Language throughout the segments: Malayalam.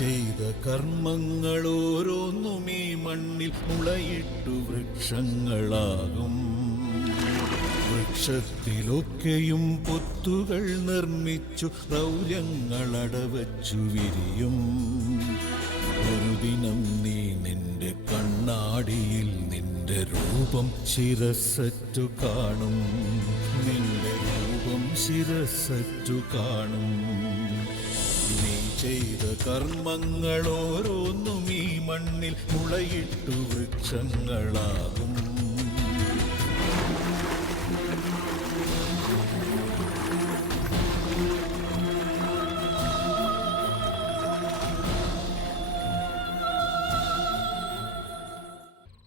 ചെയ്ത കർമ്മങ്ങൾ ഓരോന്നും ഈ മണ്ണിൽ മുളയിട്ടു വൃക്ഷങ്ങളാകും. വൃക്ഷത്തിലൊക്കെയും പൊത്തുകൾ നിർമ്മിച്ചു ക്രൗര്യങ്ങളടവച്ചു വിരിയും. ഒരു ദിനം നീ നിന്റെ കണ്ണാടിയിൽ നിന്റെ രൂപം ശിരസ്സറ്റു കാണും. നിന്റെ രൂപം ശിരസ്സറ്റു കാണും. നീ ചെയ്ത കർമ്മങ്ങൾ ഓരോന്നും ഈ മണ്ണിൽ മുളയിട്ടു വൃക്ഷങ്ങളാകും.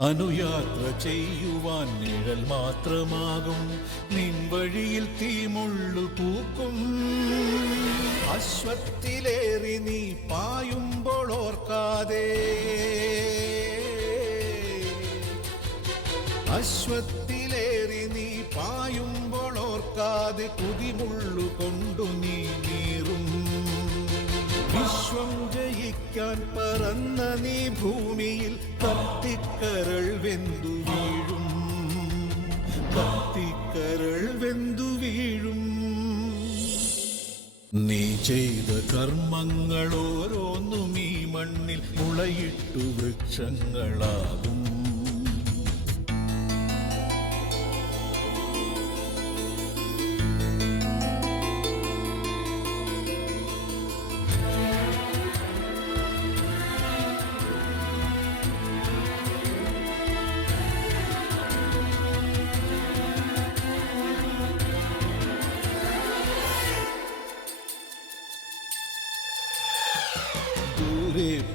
അനുയാത്ര ചെയ്യുവാൻ നിഴൽ മാത്രമാകും. നിൻ വഴിയിൽ തീമുള്ളു പൂക്കും. അശ്വത്തിലേറി നീ പായുമ്പോൾ ഓർക്കാതെ, അശ്വത്തിലേറി നീ പായുമ്പോൾ ഓർക്കാതെ കുതിമുള്ളു കൊണ്ടു നീ നീറും. വിശ്വം ജയിക്കാൻ പറന്ന നീ ഭൂമിയിൽ കത്തിക്കരൾ വെന്തു വീഴും. കത്തിക്കരൾ വെന്തു വീഴും. നീ ചെയ്ത കർമ്മങ്ങൾ ഓരോന്നും ഈ മണ്ണിൽ മുളയിട്ടു വൃക്ഷങ്ങളാകും.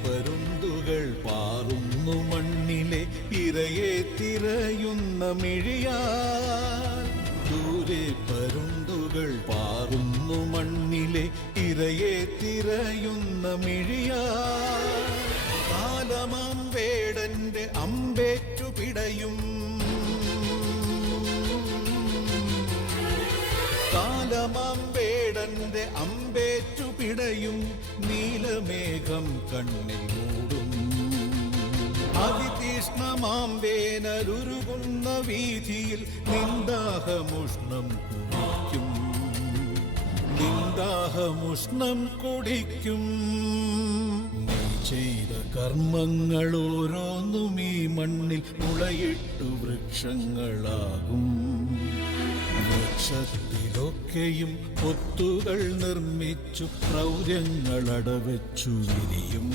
പരുന്തുകൾ പാറുന്നു മണ്ണിലെ ഇരയെ തിരയുന്ന മിഴിയാൽ. ദൂരെ പരുന്തുകൾ പാറുന്നു മണ്ണിലെ ഇരയെ തിരയുന്ന മിഴിയാൽ. കാലമാം വേടന്റെ അമ്പേറ്റു പിടയും. കാലമാം വേടന്റെ അമ്പേറ്റു പിടയും. നീലമേഘം കണ്ണിൽ മൂടും. അതിതീഷ്ണമാം വേനലുരുകുന്ന വീതിയിൽ നിന്ദാഹമുഷ്ണം കുടിക്കും. നിന്ദാഹമുഷ്ണം കുടിക്കും. നീ ചെയ്ത കർമ്മങ്ങൾ ഓരോന്നും ഈ മണ്ണിൽ മുളയിട്ടു വൃക്ഷങ്ങളാകും. വൃക്ഷത്തിലൊക്കെയും പൊത്തുകൾ നിർമ്മിച്ചു ക്രൗര്യങ്ങളടവച്ചു വിരിയും.